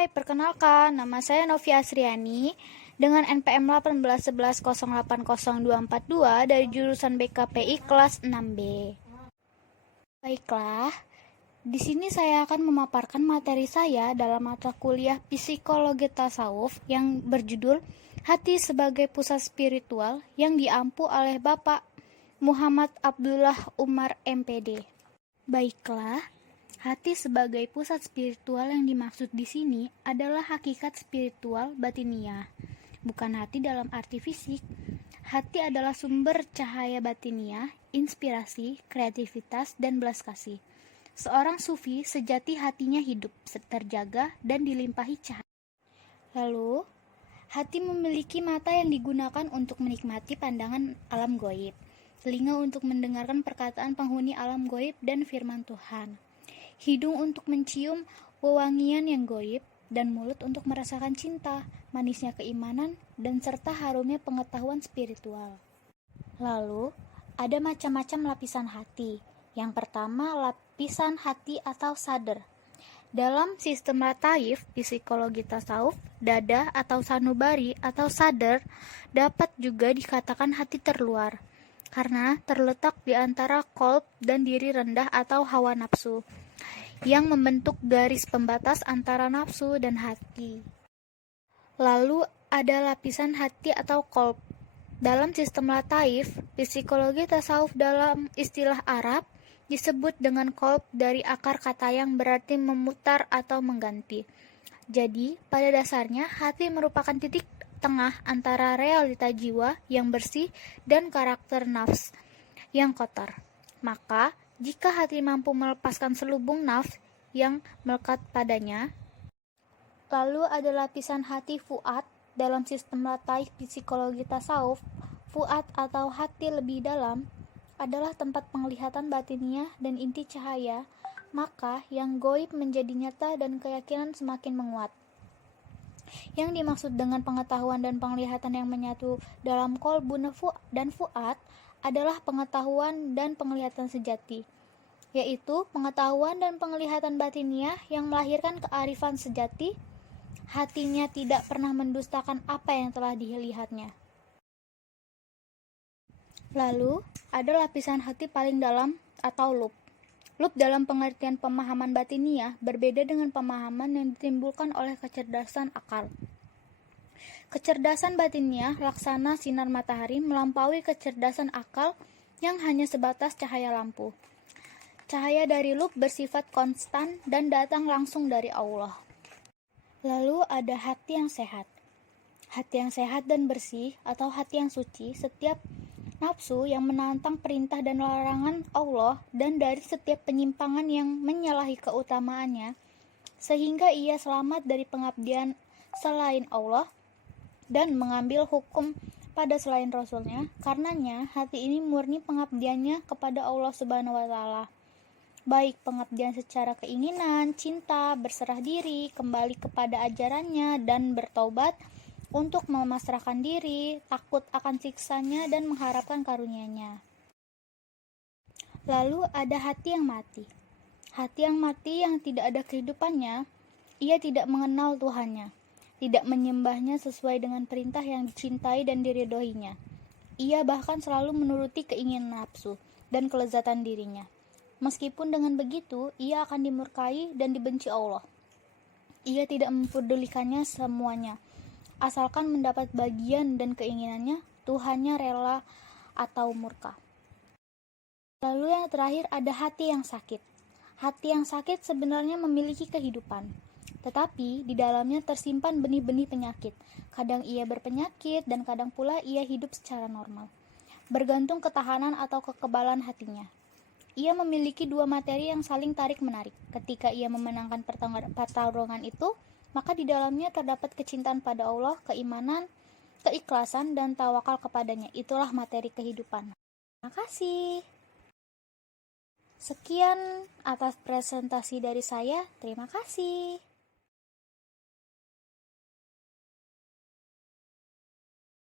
Hai, perkenalkan, nama saya Novia Asriani dengan NPM 1811080242 dari jurusan BKPI kelas 6B. Baiklah, di sini saya akan memaparkan materi saya dalam mata kuliah Psikologi Tasawuf yang berjudul Hati sebagai Pusat Spiritual yang diampu oleh Bapak Muhammad Abdullah Umar MPD. Baiklah, hati sebagai pusat spiritual yang dimaksud di sini adalah hakikat spiritual batiniah, bukan hati dalam arti fisik. Hati adalah sumber cahaya batiniah, inspirasi, kreativitas, dan belas kasih. Seorang sufi sejati hatinya hidup, terjaga, dan dilimpahi cahaya. Lalu, hati memiliki mata yang digunakan untuk menikmati pandangan alam gaib, telinga untuk mendengarkan perkataan penghuni alam gaib dan firman Tuhan, hidung untuk mencium wewangian yang gaib, dan mulut untuk merasakan cinta, manisnya keimanan, dan serta harumnya pengetahuan spiritual. Lalu, ada macam-macam lapisan hati. Yang pertama, lapisan hati atau sadar. Dalam sistem lataif psikologi tasawuf, dada atau sanubari atau sadar dapat juga dikatakan hati terluar, karena terletak di antara qalb dan diri rendah atau hawa nafsu, yang membentuk garis pembatas antara nafsu dan hati. Lalu ada lapisan hati atau qalb. Dalam sistem lataif, psikologi tasawuf dalam istilah Arab disebut dengan qalb dari akar kata yang berarti memutar atau mengganti. Jadi, pada dasarnya hati merupakan titik tengah antara realita jiwa yang bersih dan karakter nafs yang kotor. Maka, jika hati mampu melepaskan selubung nafs yang melekat padanya, lalu ada lapisan hati fuad. Dalam sistem lataif psikologi tasawuf, fuad atau hati lebih dalam adalah tempat penglihatan batiniah dan inti cahaya, maka yang gaib menjadi nyata dan keyakinan semakin menguat. Yang dimaksud dengan pengetahuan dan penglihatan yang menyatu dalam qalbu dan fuad adalah pengetahuan dan penglihatan sejati, yaitu pengetahuan dan penglihatan batiniah yang melahirkan kearifan sejati. Hatinya tidak pernah mendustakan apa yang telah dilihatnya. Lalu, ada lapisan hati paling dalam atau lub. Lub dalam pengertian pemahaman batiniah berbeda dengan pemahaman yang ditimbulkan oleh kecerdasan akal. Kecerdasan batiniah laksana sinar matahari melampaui kecerdasan akal yang hanya sebatas cahaya lampu. Cahaya dari lub bersifat konstan dan datang langsung dari Allah. Lalu ada hati yang sehat. Hati yang sehat dan bersih atau hati yang suci setiap nafsu yang menantang perintah dan larangan Allah dan dari setiap penyimpangan yang menyalahi keutamaannya, sehingga ia selamat dari pengabdian selain Allah dan mengambil hukum pada selain Rasulnya. Karenanya hati ini murni pengabdiannya kepada Allah Subhanahu wa Ta'ala, baik pengabdian secara keinginan, cinta, berserah diri, kembali kepada ajarannya, dan bertaubat untuk memasrahkan diri, takut akan siksanya, dan mengharapkan karunia-Nya. Lalu ada hati yang mati. Hati yang mati yang tidak ada kehidupannya, ia tidak mengenal Tuhannya, tidak menyembahnya sesuai dengan perintah yang dicintai dan diridhoinya. Ia bahkan selalu menuruti keinginan nafsu dan kelezatan dirinya. Meskipun dengan begitu, ia akan dimurkai dan dibenci Allah. Ia tidak mempedulikannya semuanya. Asalkan mendapat bagian dan keinginannya, Tuhannya rela atau murka. Lalu yang terakhir ada hati yang sakit. Hati yang sakit sebenarnya memiliki kehidupan, tetapi di dalamnya tersimpan benih-benih penyakit. Kadang ia berpenyakit dan kadang pula ia hidup secara normal, bergantung ketahanan atau kekebalan hatinya. Ia memiliki dua materi yang saling tarik-menarik. Ketika ia memenangkan pertarungan itu, maka di dalamnya terdapat kecintaan pada Allah, keimanan, keikhlasan, dan tawakal kepadanya. Itulah materi kehidupan. Terima kasih. Sekian atas presentasi dari saya. Terima kasih.